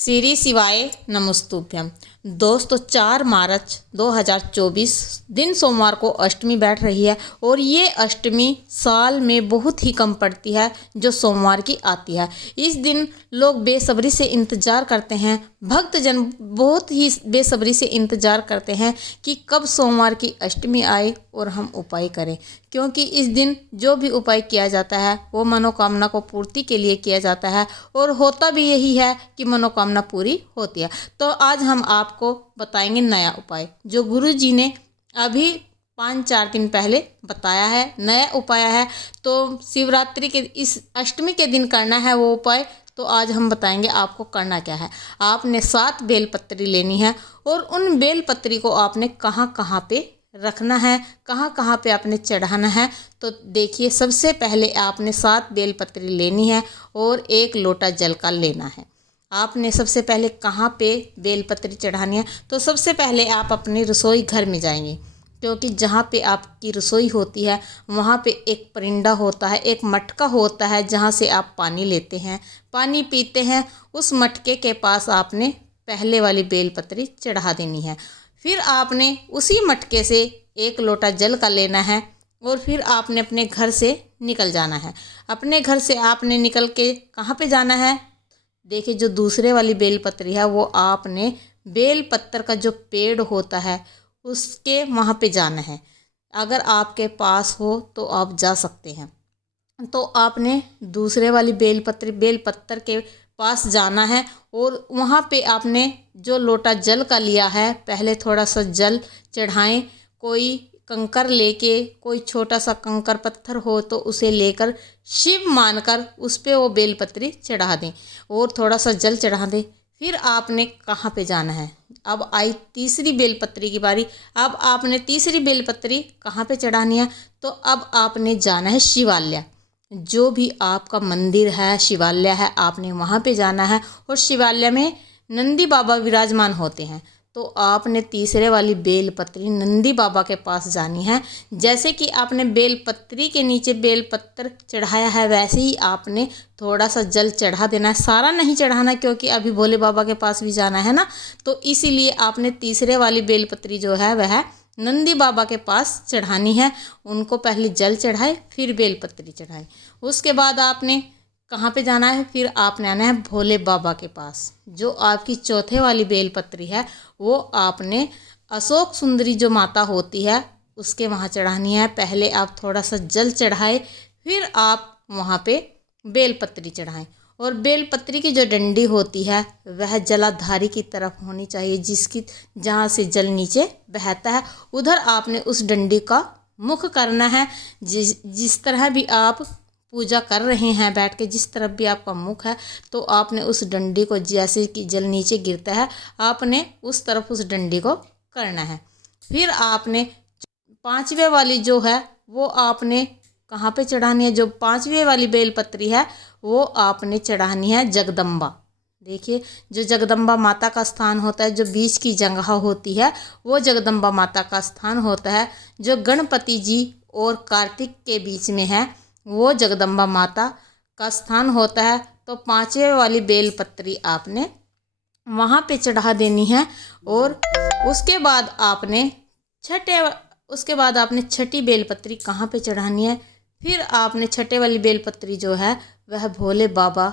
श्री शिवाय नमस्तुभ्यम। दोस्तों 4 मार्च 2024 दिन सोमवार को अष्टमी बैठ रही है और ये अष्टमी साल में बहुत ही कम पड़ती है जो सोमवार की आती है। इस दिन लोग बेसब्री से इंतज़ार करते हैं, भक्तजन बहुत ही बेसब्री से इंतज़ार करते हैं कि कब सोमवार की अष्टमी आए और हम उपाय करें, क्योंकि इस दिन जो भी उपाय किया जाता है वो मनोकामना को पूर्ति के लिए किया जाता है और होता भी यही है कि मनोकामना पूरी होती है। तो आज हम आपको बताएंगे नया उपाय जो गुरु जी ने अभी 5-4 दिन पहले बताया है। नया उपाय है तो शिवरात्रि के इस अष्टमी के दिन करना है वो उपाय। तो आज हम बताएंगे आपको करना क्या है। आपने 7 बेलपत्री लेनी है और उन बेलपत्री को आपने कहाँ कहाँ पे रखना है, कहाँ कहाँ पे आपने चढ़ाना है। तो देखिए, सबसे पहले आपने 7 बेलपत्री लेनी है और 1 लोटा जल का लेना है। आपने सबसे पहले कहाँ पे बेलपत्री चढ़ानी है, तो सबसे पहले आप अपनी रसोई घर में जाएंगे, क्योंकि जहाँ पे आपकी रसोई होती है वहाँ पे एक परिंदा होता है, एक मटका होता है जहाँ से आप पानी लेते हैं, पानी पीते हैं। उस मटके के पास आपने पहले वाली बेलपत्री चढ़ा देनी है। फिर आपने उसी मटके से 1 लोटा जल का लेना है और फिर आपने अपने घर से निकल जाना है। अपने घर से आपने निकल के कहाँ पे जाना है, देखिए जो दूसरे वाली बेलपत्री है वो आपने बेलपत्र का जो पेड़ होता है उसके वहाँ पे जाना है। अगर आपके पास हो तो आप जा सकते हैं। तो आपने दूसरे वाली बेलपत्र के पास जाना है और वहाँ पे आपने जो लोटा जल का लिया है पहले थोड़ा सा जल चढ़ाएं। कोई कंकर लेके, कोई छोटा सा कंकर पत्थर हो तो उसे लेकर शिव मानकर उस पे वो बेलपत्री चढ़ा दें और थोड़ा सा जल चढ़ा दें। फिर आपने कहाँ पे जाना है, अब आई तीसरी बेलपत्री की बारी। अब आपने तीसरी बेलपत्री कहाँ पे चढ़ानी है, तो अब आपने जाना है शिवालय। जो भी आपका मंदिर है, शिवालय है, आपने वहाँ पे जाना है और शिवालय में नंदी बाबा विराजमान होते हैं। तो आपने तीसरे वाली बेलपत्री नंदी बाबा के पास जानी है। जैसे कि आपने बेलपत्री के नीचे बेलपत्र चढ़ाया है वैसे ही आपने थोड़ा सा जल चढ़ा देना है। सारा नहीं चढ़ाना, क्योंकि अभी भोले बाबा के पास भी जाना है ना, तो इसीलिए आपने तीसरे वाली बेलपत्री जो है वह नंदी बाबा के पास चढ़ानी है। उनको पहले जल चढ़ाए फिर बेलपत्री चढ़ाए। उसके बाद आपने कहाँ पे जाना है, फिर आपने आना है भोले बाबा के पास। जो आपकी चौथे वाली बेलपत्री है वो आपने अशोक सुंदरी जो माता होती है उसके वहाँ चढ़ानी है। पहले आप थोड़ा सा जल चढ़ाए फिर आप वहाँ पे बेलपत्री चढ़ाएं और बेलपत्री की जो डंडी होती है वह जलाधारी की तरफ होनी चाहिए, जिसकी जहाँ से जल नीचे बहता है उधर आपने उस डंडी का मुख करना है। जिस तरह भी आप पूजा कर रहे हैं बैठ के, जिस तरफ भी आपका मुख है तो आपने उस डंडी को, जैसे कि जल नीचे गिरता है आपने उस तरफ उस डंडी को करना है। फिर आपने 5वें वाली जो है वो आपने कहाँ पे चढ़ानी है, जो 5वें वाली बेलपत्री है वो आपने चढ़ानी है जगदम्बा। देखिए, जो जगदम्बा माता का स्थान होता है, जो बीच की जगह होती है वो जगदम्बा माता का स्थान होता है। जो गणपति जी और कार्तिक के बीच में है वो जगदम्बा माता का स्थान होता है। तो 5वें वाली बेलपत्री आपने वहाँ पे चढ़ा देनी है और उसके बाद आपने छठी बेलपत्री कहाँ पे चढ़ानी है, फिर आपने छठे वाली बेलपत्री जो है वह भोले बाबा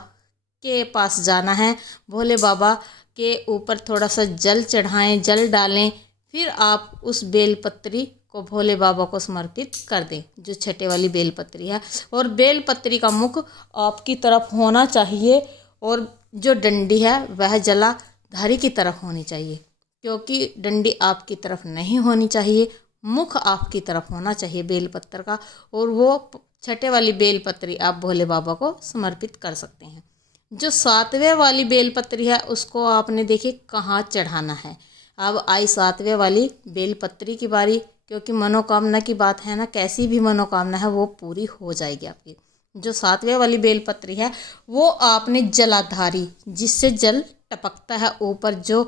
के पास जाना है। भोले बाबा के ऊपर थोड़ा सा जल चढ़ाएं, जल डालें, फिर आप उस बेलपत्री को भोले बाबा को समर्पित कर दें, जो छठे वाली बेलपत्री है। और बेलपत्री का मुख आपकी तरफ होना चाहिए और जो डंडी है वह जलाधारी की तरफ होनी चाहिए, क्योंकि डंडी आपकी तरफ नहीं होनी चाहिए, मुख आपकी तरफ होना चाहिए बेलपत्र का। और वो छठे वाली बेलपत्री आप भोले बाबा को समर्पित कर सकते हैं। जो 7वें वाली बेलपत्री है उसको आपने देखिए कहाँ चढ़ाना है। अब आई 7वें वाली बेलपत्री की बारी, क्योंकि मनोकामना की बात है ना, कैसी भी मनोकामना है वो पूरी हो जाएगी आपकी। जो 7वें वाली बेलपत्री है वो आपने जलाधारी, जिससे जल टपकता है ऊपर, जो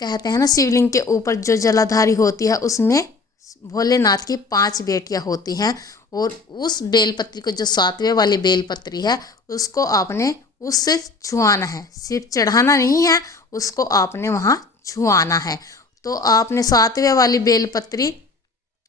कहते हैं ना शिवलिंग के ऊपर जो जलाधारी होती है उसमें भोलेनाथ की 5 बेटियां होती हैं और उस बेलपत्री को, जो 7वें वाली बेलपत्री है, उसको आपने उससे छुआना है, सिर्फ चढ़ाना नहीं है, उसको आपने वहाँ छुआना है। तो आपने 7वें वाली बेलपत्री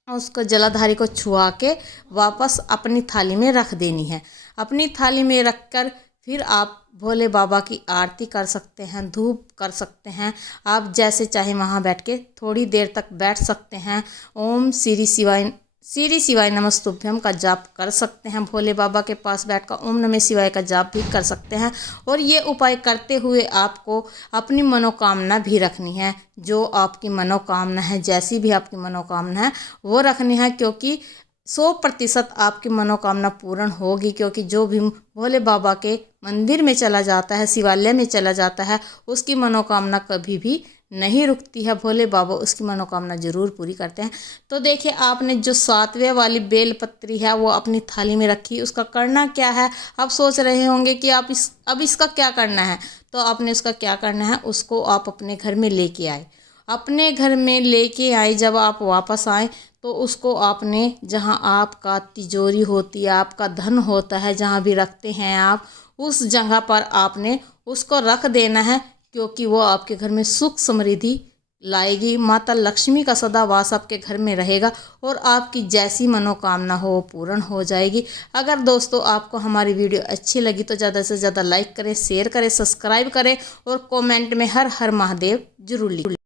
उसको जलाधारी को छुआ के वापस अपनी थाली में रख देनी है। अपनी थाली में रखकर फिर आप भोले बाबा की आरती कर सकते हैं, धूप कर सकते हैं। आप जैसे चाहे वहाँ बैठ के थोड़ी देर तक बैठ सकते हैं। ओम श्री शिवाय नमस्तुभ्यम का जाप कर सकते हैं। भोले बाबा के पास बैठकर ओम नमः शिवाय का जाप भी कर सकते हैं। और ये उपाय करते हुए आपको अपनी मनोकामना भी रखनी है। जो आपकी मनोकामना है, जैसी भी आपकी मनोकामना है, वो रखनी है, क्योंकि 100% आपकी मनोकामना पूर्ण होगी। क्योंकि जो भी भोले बाबा के मंदिर में चला जाता है, शिवालय में चला जाता है, उसकी मनोकामना कभी भी नहीं रुकती है। भोले बाबा उसकी मनोकामना जरूर पूरी करते हैं। तो देखिए, आपने जो 7वें वाली बेलपत्री है वो अपनी थाली में रखी। उसका करना क्या है? आप सोच रहे होंगे कि अब इसका क्या करना है। तो आपने उसका क्या करना है, उसको आप अपने घर में लेके आए। अपने घर में लेके आए, जब आप वापस आए तो उसको आपने, जहाँ आपका तिजोरी होती है, आपका धन होता है, जहाँ भी रखते हैं आप, उस जगह पर आपने उसको रख देना है। क्योंकि वो आपके घर में सुख समृद्धि लाएगी। माता लक्ष्मी का सदा वास आपके घर में रहेगा और आपकी जैसी मनोकामना हो वो पूर्ण हो जाएगी। अगर दोस्तों आपको हमारी वीडियो अच्छी लगी तो ज़्यादा से ज़्यादा लाइक करें, शेयर करें, सब्सक्राइब करें और कमेंट में हर हर महादेव जरूर लिखें।